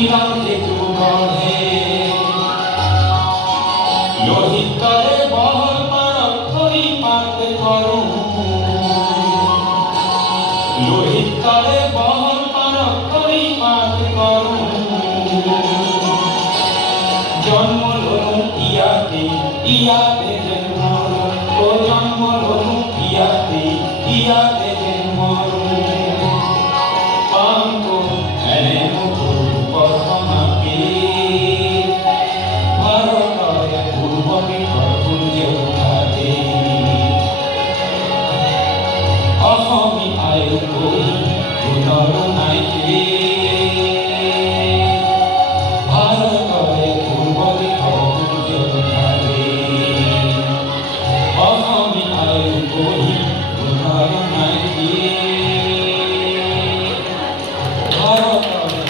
নিরন্তে বহে লোহিত তরে বহর পারক করি পাতে করো লোহিত তরে বহর পারক করি পাতে করো জন্ম লনু ইয়াতে ইয়াতে জন্ম ও জন্ম লনু ইয়াতে ইয়াতে জন্ম পাঙ্কো এনে মুখু পথমাকে ভারতয় পূর্ব বিপর্যুঞ্জ ঘাটে অসমী আয়ু কই পুনর নাইকে